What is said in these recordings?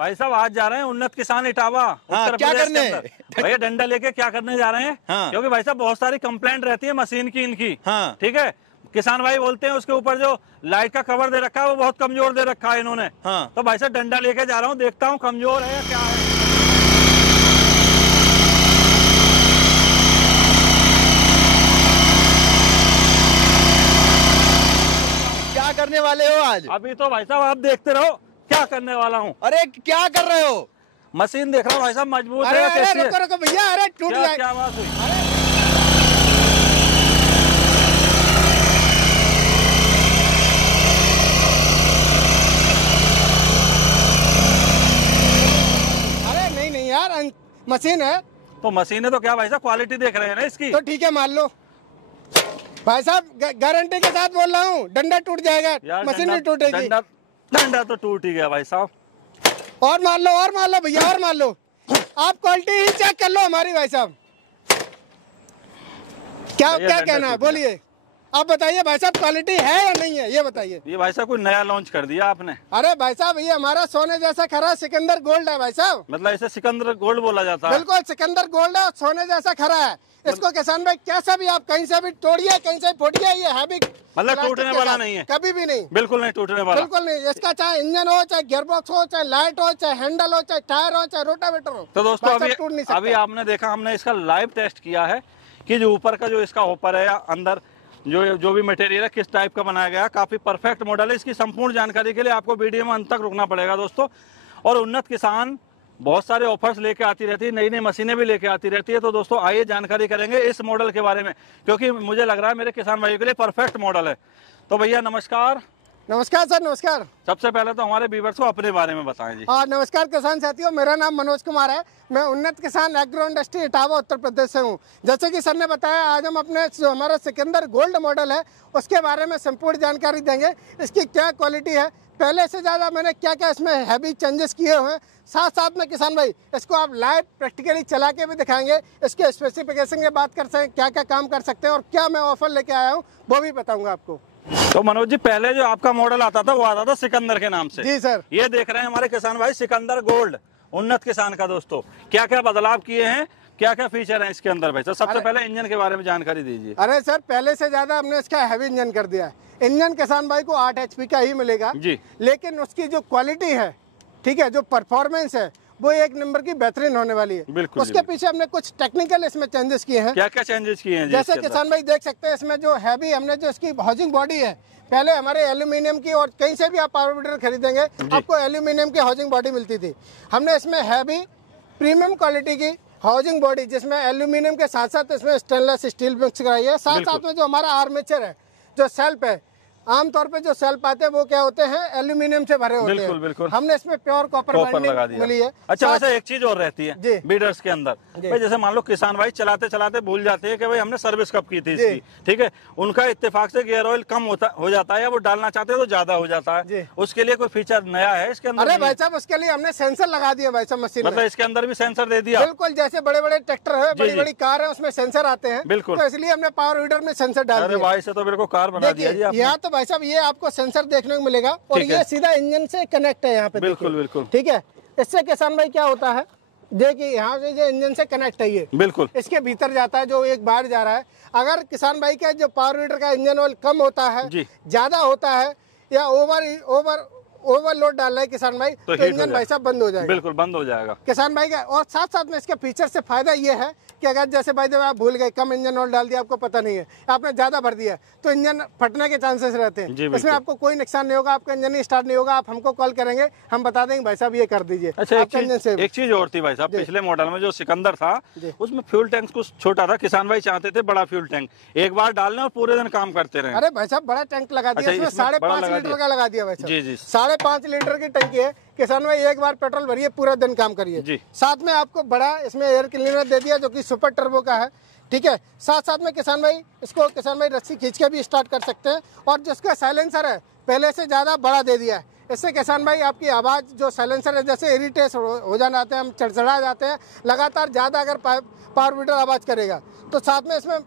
भाई साहब आज जा रहे हैं उन्नत किसान इटावा उत्तर क्या प्रदेश करने? के अंदर। भैया डंडा लेके क्या करने जा रहे हैं? हाँ। क्योंकि भाई साहब बहुत सारी कंप्लेंट रहती है मशीन की इनकी। हाँ। ठीक है, किसान भाई बोलते हैं उसके ऊपर जो लाइट का कवर दे रखा है वो बहुत कमजोर दे रखा है इन्होंने। हाँ। तो भाई साहब डंडा लेके जा रहा हूँ, देखता हूँ कमजोर है या क्या है। क्या करने वाले हो आज? अभी तो भाई साहब आप देखते रहो क्या करने वाला हूँ। अरे क्या कर रहे हो? मशीन देख रहा हूँ भाई साहब मजबूत अरे है या अरे कैसी है? रुको रुको भैया, अरे टूट क्या जाए। क्या बात हुई? अरे नहीं नहीं यार, मशीन है तो मशीन है तो क्या भाई साहब क्वालिटी देख रहे हैं ना इसकी। तो ठीक है, मान लो भाई साहब, गारंटी के साथ बोल रहा हूँ, डंडा टूट जाएगा, यार मशीन भी टूटेगी। डंडा तो टूट ही गया भाई साहब। और मान लो भैया, और मान लो। आप क्वालिटी ही चेक कर लो हमारी भाई साहब। क्या भैया, क्या डंडा कहना है टूट गया। बोलिए, आप बताइए भाई साहब, क्वालिटी है या नहीं है ये बताइए। ये भाई साहब कोई नया लॉन्च कर दिया आपने? अरे भाई साहब, ये हमारा सोने जैसा खरा सिकंदर गोल्ड है भाई साहब। मतलब इसे सिकंदर गोल्ड बोला जाता है? बिल्कुल सिकंदर गोल्ड है और सोने जैसा खरा है। इसको किसान भाई कैसा भी आप कहीं से भी तोड़िए, कहीं से फोड़िए, ये है भी मतलब टूटने वाला नहीं है? कभी भी नहीं, बिल्कुल नहीं टूटने वाला। बिल्कुल नहीं। इसका चाहे इंजन हो, चाहे गियरबॉक्स हो, चाहे लाइट हो, चाहे हैंडल हो, चाहे टायर हो, चाहे रोटावेटर हो, तो दोस्तों भाई साहब टूट नहीं सकता। अभी आपने देखा, हमने इसका लाइव टेस्ट किया है कि जो ऊपर का जो इसका ऊपर है या अंदर जो भी मटेरियल है किस टाइप का बनाया गया है। काफी परफेक्ट मॉडल है। इसकी संपूर्ण जानकारी के लिए आपको वीडियो में अंत तक रुकना पड़ेगा दोस्तों। और उन्नत किसान बहुत सारे ऑफर्स लेके आती रहती है, नई नई मशीनें भी लेके आती रहती है। तो दोस्तों आइए जानकारी करेंगे इस मॉडल के बारे में, क्योंकि मुझे लग रहा है मेरे किसान भाइयों के लिए परफेक्ट मॉडल है। तो भैया नमस्कार। नमस्कार सर, नमस्कार। सबसे पहले तो हमारे व्यूअर्स को अपने बारे में बताएं जी। हाँ नमस्कार किसान साथियों, मेरा नाम मनोज कुमार है। मैं उन्नत किसान एग्रो इंडस्ट्री इटावा उत्तर प्रदेश से हूँ। जैसे कि सर ने बताया, आज हम अपने जो हमारा सिकंदर गोल्ड मॉडल है उसके बारे में संपूर्ण जानकारी देंगे। इसकी क्या क्वालिटी है, पहले से ज़्यादा मैंने क्या क्या इसमें हैवी चेंजेस किए हुए हैं, साथ साथ में किसान भाई इसको आप लाइव प्रैक्टिकली चला के भी दिखाएंगे। इसके स्पेसिफिकेशन की बात कर सकते हैं, क्या क्या काम कर सकते हैं और क्या मैं ऑफर लेके आया हूँ वो भी बताऊंगा आपको। तो मनोज जी, पहले जो आपका मॉडल आता था वो आता था सिकंदर के नाम से। जी सर। ये देख रहे हैं हमारे किसान भाई सिकंदर गोल्ड उन्नत किसान का। दोस्तों क्या क्या बदलाव किए हैं, क्या क्या फीचर हैं इसके अंदर भाई? तो सबसे पहले इंजन के बारे में जानकारी दीजिए। अरे सर, पहले से ज्यादा हमने इसका हैवी इंजन कर दिया है। इंजन किसान भाई को 8 HP का ही मिलेगा जी, लेकिन उसकी जो क्वालिटी है, ठीक है, जो परफॉर्मेंस है वो एक नंबर की बेहतरीन होने वाली है। बिल्कुल उसके पीछे हमने कुछ टेक्निकल इसमें चेंजेस किए हैं। क्या क्या चेंजेस किए हैं जी जैसे इसके अंदर? किसान भाई देख सकते हैं, इसमें जो हैवी हमने जो इसकी हाउसिंग बॉडी है, पहले हमारे एल्यूमिनियम की, और कहीं से भी आप पावर वीडर खरीदेंगे आपको एल्यूमिनियम की हाउसिंग बॉडी मिलती थी। हमने इसमें हैवी प्रीमियम क्वालिटी की हाउसिंग बॉडी, जिसमें एल्यूमिनियम के साथ साथ इसमें स्टेनलेस स्टील मिक्स कराई है। साथ साथ में जो हमारा आर्मेचर है, जो सेल्फ है, आमतौर पे जो सेल्फ आते हैं वो क्या होते हैं, एल्यूमिनियम से भरे होते हैं। बिल्कुल। हमने इसमें प्योर कॉपर लगा दिया मिली है। अच्छा, वैसे एक चीज और रहती है जी। बीडर्स के अंदर भाई, जैसे मान लो किसान भाई चलाते चलाते भूल जाते हैं कि भाई हमने सर्विस कब की थी इसकी, ठीक है, उनका इत्तेफाक से गियर ऑयल कम हो जाता है या वो डालना चाहते हैं तो ज्यादा हो जाता है। उसके लिए कोई फीचर नया है इसके अंदर? अरे भाई साहब, उसके लिए हमने सेंसर लगा दिया भाई साहब मशीन में। मतलब इसके अंदर भी सेंसर दे दिया? बिल्कुल, जैसे बड़े बड़े ट्रैक्टर है, बड़ी बड़ी कार है, उसमें सेंसर आते हैं। बिल्कुल। तो इसलिए हमने पावर वीडर में सेंसर डाल दिया। अरे भाई से तो मेरे को कार बना दिया जी आपने। यहाँ तो भाई साहब ये आपको सेंसर देखने को मिलेगा और ये सीधा इंजन से कनेक्ट है यहाँ पे। बिल्कुल बिल्कुल, ठीक है। इससे किसान भाई क्या होता है, देखिए यहाँ से जो इंजन से कनेक्ट है, ये बिल्कुल इसके भीतर जाता है, जो एक बाहर जा रहा है। अगर किसान भाई का जो पावर वीडर का इंजन ऑयल कम होता है, ज्यादा होता है, या ओवरलोड डाल रहा है किसान भाई, तो इंजन भाई साहब बंद हो जाएगा। बिल्कुल बंद हो जाएगा किसान भाई का। और साथ साथ में इसके फीचर से फायदा ये है कि अगर जैसे भाई जब आप भूल गए, कम इंजन ऑयल डाल दिया, आपको पता नहीं है, आपने ज्यादा भर दिया, तो इंजन फटने के चांसेस रहते हैं। इसमें आपको कोई नुकसान नहीं होगा, आपका इंजन ही स्टार्ट नहीं होगा। आप हमको कॉल करेंगे, हम बता देंगे भाई साहब ये कर दीजिए। अच्छा, एक चीज और थी भाई साहब, पिछले मॉडल में जो सिकंदर था उसमें फ्यूल टैंक कुछ छोटा था, किसान भाई चाहते थे बड़ा फ्यूल टैंक, एक बार डालने और पूरे दिन काम करते रहे। अरे भाई साहब, बड़ा टैंक लगा दिया, इसमें 5.5 लीटर का लगा दिया भाई साहब। जी जी, 5.5 लीटर की टंकी है। किसान भाई एक बार पेट्रोल भरिए, पूरा दिन काम करिए। साथ में आपको बड़ा इसमें एयर क्लीनर दे दिया, जो कि सुपर टर्बो का है। ठीक है। साथ साथ में किसान भाई इसको रस्सी खींच के भी स्टार्ट कर सकते हैं। और जिसका साइलेंसर है पहले से ज्यादा बड़ा दे दिया है। इससे किसान भाई आपकी आवाज़ जो साइलेंसर है, जैसे इरिटेट हो जाते हैं, हम चढ़चढ़ा जाते हैं लगातार, ज़्यादा अगर पावर वीडर आवाज़ करेगा, तो साथ में इसमें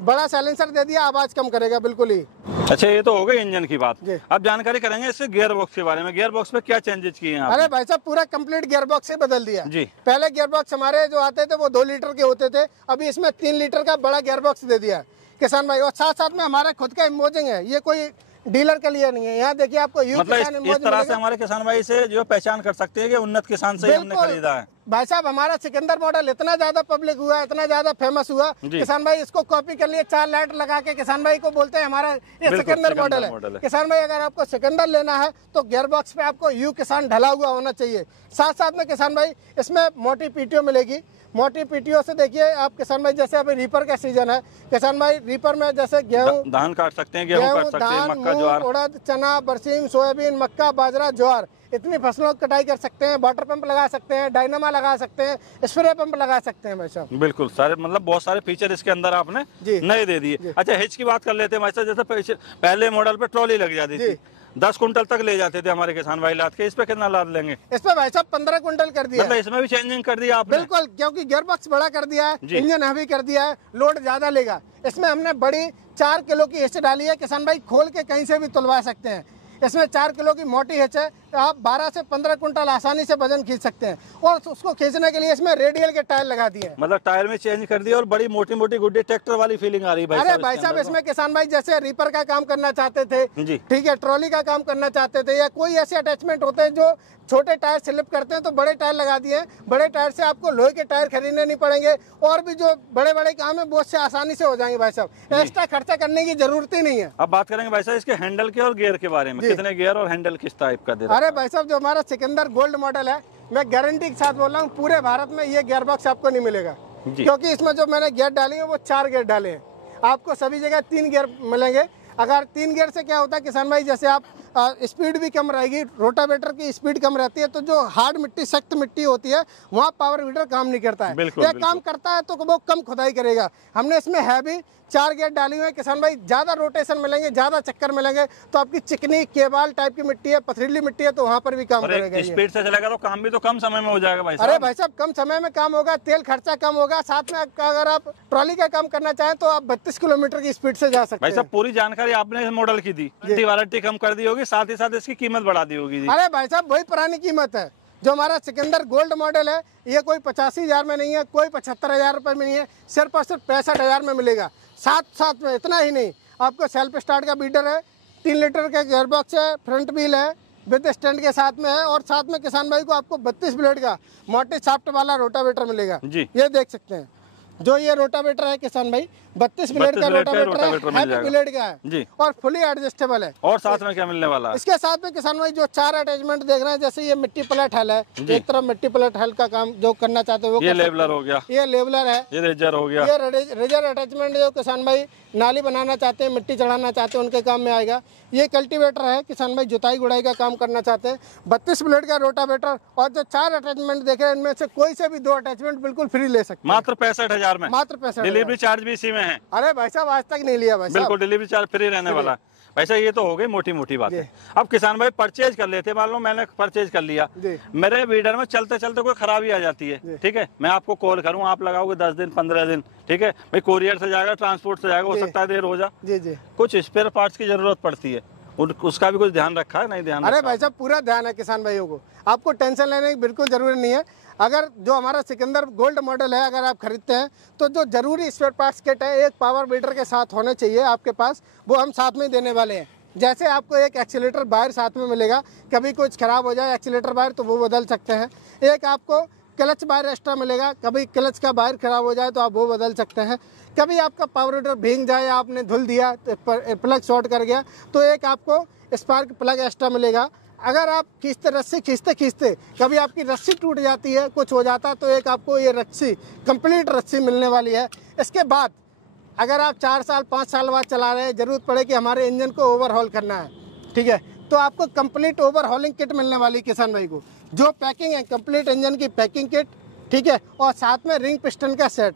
बड़ा साइलेंसर दे दिया, आवाज़ कम करेगा बिल्कुल ही। अच्छा, ये तो हो गई इंजन की बात। अब जानकारी करेंगे इससे गियर बॉक्स के बारे में। गियर बॉक्स में क्या चेंजेस किए हैं? अरे भाई साहब पूरा कंप्लीट गियर बॉक्स ही बदल दिया जी। पहले गियर बॉक्स हमारे जो आते थे वो 2 लीटर के होते थे, अभी इसमें 3 लीटर का बड़ा गियर बॉक्स दे दिया किसान भाई। और साथ साथ में हमारा खुद का इमोजिंग है, ये कोई डीलर के लिए नहीं है। यहाँ देखिए आपको मतलब इस तरह से हमारे किसान भाई से जो पहचान कर सकते हैं कि उन्नत किसान से हमने खरीदा है। भाई साहब हमारा सिकंदर मॉडल इतना ज्यादा पब्लिक हुआ, इतना ज्यादा फेमस हुआ, किसान भाई इसको कॉपी कर लिए, 4 लाइट लगा के किसान भाई को बोलते हैं हमारा ये सिकंदर मॉडल है। किसान भाई अगर आपको सिकंदर लेना है तो गियर बॉक्स पे आपको यू किसान ढला हुआ होना चाहिए। साथ साथ में किसान भाई इसमें मोटी पीटीओ मिलेगी। मोटी पीटीओ से देखिए आप किसान भाई, जैसे अभी रीपर का सीजन है किसान भाई, रीपर में जैसे गेहूं धान काट सकते हैं, गेहूं काट सकते हैं, मक्का ज्वार, उड़द, चना, बरसीम, सोयाबीन, मक्का, बाजरा, ज्वार, इतनी फसलों की कटाई कर सकते हैं। वाटर पंप लगा सकते हैं, डायनामा लगा सकते हैं, स्प्रे पंप लगा सकते हैं भाई साहब। बिल्कुल सारे, मतलब बहुत सारे फीचर इसके अंदर आपने नए दे दिए। अच्छा, हिच की बात कर लेते हैं भाई साहब। जैसे पहले मॉडल पे ट्रॉली लग जाती थी, 10 कुंटल तक ले जाते थे हमारे किसान भाई लाद के, इस पे कितना लाद लेंगे? इस पे भाई साहब 15 कुंटल कर दिया। मतलब इसमें भी चेंजिंग कर दिया आपने? बिल्कुल, क्योंकि गियर बॉक्स बड़ा कर दिया है, इंजन हैवी कर दिया है, लोड ज्यादा लेगा। इसमें हमने बड़ी 4 किलो की हिच डाली है किसान भाई, खोल के कहीं से भी तुलवा सकते हैं। इसमें 4 किलो की मोटी हिच है, तो आप 12 से 15 कुंटल आसानी से वजन खींच सकते हैं। और उसको खींचने के लिए इसमें रेडियल के टायर लगा दिए हैं। मतलब टायर में चेंज कर दिया और बड़ी मोटी मोटी गुड्डी ट्रैक्टर वाली फीलिंग आ रही है भाई। अरे भाई साहब इसमें किसान भाई जैसे रीपर का काम करना चाहते थे, ठीक है, ट्रॉली का काम करना चाहते थे, या कोई ऐसे अटैचमेंट होते हैं जो छोटे टायर स्लिप करते हैं, तो बड़े टायर लगा दिए हैं। बड़े टायर से आपको लोहे के टायर खरीदने नहीं पड़ेंगे, और भी जो बड़े बड़े काम है बहुत से आसानी से हो जाएंगे भाई साहब। एक्स्ट्रा खर्चा करने की जरूरत ही नहीं है। अब बात करेंगे भाई साहब इसके हैंडल के और गियर के बारे में, कितने गियर और हैंडल किस टाइप का दे रहा है? अरे भाई साहब जो हमारा सिकंदर गोल्ड मॉडल है, मैं गारंटी के साथ बोल रहा हूँ पूरे भारत में ये गियर बॉक्स आपको नहीं मिलेगा, क्योंकि इसमें जो मैंने गियर डाली है वो 4 गियर डाले हैं। आपको सभी जगह 3 गियर मिलेंगे। अगर 3 गियर से क्या होता है किसान भाई, जैसे आप स्पीड भी कम रहेगी, रोटावेटर की स्पीड कम रहती है, तो जो हार्ड मिट्टी, सख्त मिट्टी होती है वहाँ पावर वीडर काम नहीं करता है। ये काम करता है तो वो कम खुदाई करेगा। हमने इसमें हैवी 4 गियर डाली हुई है किसान भाई, ज्यादा रोटेशन मिलेंगे, ज्यादा चक्कर मिलेंगे, तो आपकी चिकनी केबाल टाइप की मिट्टी है, पथरीली मिट्टी है, तो वहाँ पर भी काम करेगा। स्पीड से चलेगा तो काम भी तो कम समय में हो जाएगा भाई। अरे भाई साहब कम समय में काम होगा, तेल खर्चा कम होगा, साथ में अगर आप ट्रॉली का काम करना चाहें तो आप 32 किलोमीटर की स्पीड से जा सकते हैं। भाई साहब पूरी जानकारी आपने इस मॉडल की दी, वारंटी कम कर दी होगी, साथ ही साथ इसकी कीमत बढ़ा दी होगी। अरे भाई साहब वही पुरानी कीमत है। जो हमारा सिकंदर गोल्ड मॉडल है ये कोई 85,000 में नहीं है, कोई 75,000 रुपए में नहीं है, सिर्फ और सिर्फ 65,000 में मिलेगा। साथ में इतना ही नहीं, आपको सेल्फ स्टार्ट का बीटर है, 3 लीटर का गियर बॉक्स है, फ्रंट व्हील है, विद स्टैंड के साथ में है, और साथ में किसान भाई को आपको 32 ब्लेड का मोटे शाफ्ट वाला रोटावेटर मिलेगा। ये देख सकते हैं जो ये रोटावेटर है किसान भाई, 32 ब्लेड का रोटावेटर है, हैवी ब्लेड का है जी, और फुली एडजस्टेबल है। और साथ में क्या मिलने वाला है? इसके साथ में किसान भाई जो 4 अटैचमेंट देख रहे हैं, जैसे ये मिट्टी प्लेट हल है, एक तरफ मिट्टी प्लेट हल का काम जो करना चाहते हैं वो, ये लेवलर हो गया, ये लेवलर है, ये रेजर हो गया, ये रेजर अटैचमेंट जो किसान भाई नाली बनाना चाहते हैं, मिट्टी चढ़ाना चाहते हैं, उनके काम में आएगा। ये कल्टीवेटर है किसान भाई, जुताई गुड़ाई का काम करना चाहते हैं, 32 ब्लेड का रोटावेटर, और जो 4 अटैचमेंट देखे हैं इनमें से कोई से भी 2 अटैचमेंट बिल्कुल फ्री ले सकते हैं। मात्र 65,000 में, मात्र 65,000। डिलीवरी चार्ज भी इसी में है? अरे भाई साहब आज तक नहीं लिया भाई साहब, बिल्कुल डिलीवरी चार्ज फ्री रहने वाला। वैसे ये तो हो गई मोटी मोटी बात है। अब किसान भाई परचेज कर लेते, मान लो मैंने परचेज कर लिया, मेरे वीडर में चलते चलते कोई खराबी आ जाती है, ठीक है, मैं आपको कॉल करूं, आप लगाओगे 10 दिन 15 दिन, ठीक है भाई, कोरियर से जाएगा, ट्रांसपोर्ट से जाएगा, हो सकता है देर हो जा, कुछ स्पेयर पार्ट्स की जरूरत पड़ती है, उसका भी कुछ ध्यान रखा है? नहीं ध्यान? अरे भाई साहब पूरा ध्यान है किसान भाइयों को, आपको टेंशन लेने की बिल्कुल जरूरी नहीं है। अगर जो हमारा सिकंदर गोल्ड मॉडल है अगर आप खरीदते हैं तो जो जरूरी स्पेयर पार्ट्स किट है एक पावर वीडर के साथ होने चाहिए आपके पास, वो हम साथ में देने वाले हैं। जैसे आपको एक एक्सीलेटर बायर साथ में मिलेगा, कभी कुछ खराब हो जाए एक्सीलेटर बायर तो वो बदल सकते हैं। एक आपको क्लच बायर एक्स्ट्रा मिलेगा, कभी क्लच का बायर खराब हो जाए तो आप वो बदल सकते हैं। कभी आपका पावर वीडर भीग जाए, आपने धुल दिया, प्लग शॉर्ट कर गया, तो एक आपको स्पार्क प्लग एक्स्ट्रा मिलेगा। अगर आप रस्सी खींचते कभी आपकी रस्सी टूट जाती है, कुछ हो जाता, तो एक आपको ये रस्सी कंप्लीट रस्सी मिलने वाली है। इसके बाद अगर आप 4 साल 5 साल बाद चला रहे हैं, जरूरत पड़े कि हमारे इंजन को ओवरहॉल करना है, ठीक है, तो आपको कंप्लीट ओवरहॉलिंग किट मिलने वाली किसान भाई को। जो पैकिंग है कंप्लीट इंजन की पैकिंग किट, ठीक है, और साथ में रिंग पिस्टन का सेट,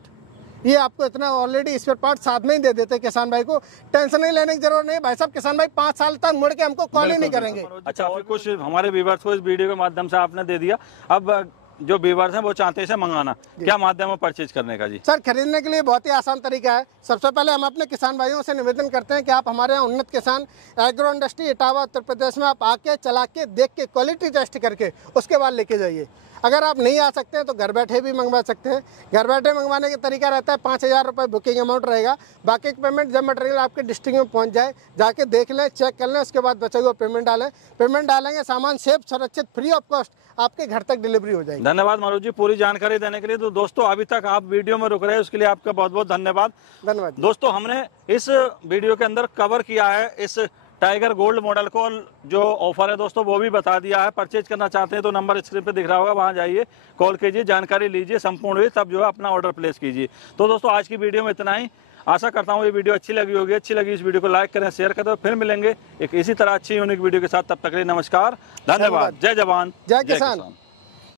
ये आपको इतना ऑलरेडी स्पेयर पार्ट साथ में ही दे देते किसान भाई को, टेंशन नहीं लेने की जरूरत नहीं भाई साहब। किसान भाई 5 साल तक मुड़ के हमको कॉल ही नहीं करेंगे। अच्छा, कुछ हमारे व्यूअर्स को इस वीडियो के माध्यम से आपने दे दिया। अब जो व्यूअर्स हैं वो चाहते हैं इसे मंगाना, क्या माध्यम है परचेज करने का जी? सर खरीदने के लिए बहुत ही आसान तरीका है। सबसे पहले हम अपने किसान भाइयों से निवेदन करते हैं कि आप हमारे यहाँ उन्नत किसान एग्रो इंडस्ट्री इटावा उत्तर प्रदेश में आप आके चला के देख के क्वालिटी टेस्ट करके उसके बाद लेके जाइए। अगर आप नहीं आ सकते हैं तो घर बैठे भी मंगवा सकते हैं। घर बैठे मंगवाने का तरीका रहता है 5,000 रुपये बुकिंग अमाउंट रहेगा। बाकी की पेमेंट जब मटेरियल आपके डिस्ट्रिक्ट में पहुंच जाए जाके देख लें, चेक कर लें, उसके बाद बचा हुआ पेमेंट डालें। पेमेंट डालेंगे, सामान सेफ सुरक्षित फ्री ऑफ कॉस्ट आपके घर तक डिलीवरी हो जाएगी। धन्यवाद मारू जी पूरी जानकारी देने के लिए। तो दोस्तों अभी तक आप वीडियो में रुक रहे हैं उसके लिए आपका बहुत बहुत धन्यवाद। धन्यवाद दोस्तों, हमने इस वीडियो के अंदर कवर किया है इस टाइगर गोल्ड मॉडल को, जो ऑफर है दोस्तों वो भी बता दिया है। परचेज करना चाहते हैं तो नंबर स्क्रीन पे दिख रहा होगा, वहां जाइए, कॉल कीजिए, जानकारी लीजिए संपूर्ण हुई, तब जो है अपना ऑर्डर प्लेस कीजिए। तो दोस्तों आज की वीडियो में इतना ही। आशा करता हूँ ये वीडियो अच्छी लगी होगी। अच्छी लगी इस वीडियो को लाइक करें, शेयर करें। फिर मिलेंगे एक इसी तरह अच्छी यूनिक वीडियो के साथ। तब तक के लिए नमस्कार, धन्यवाद। जय जवान, जय किसान।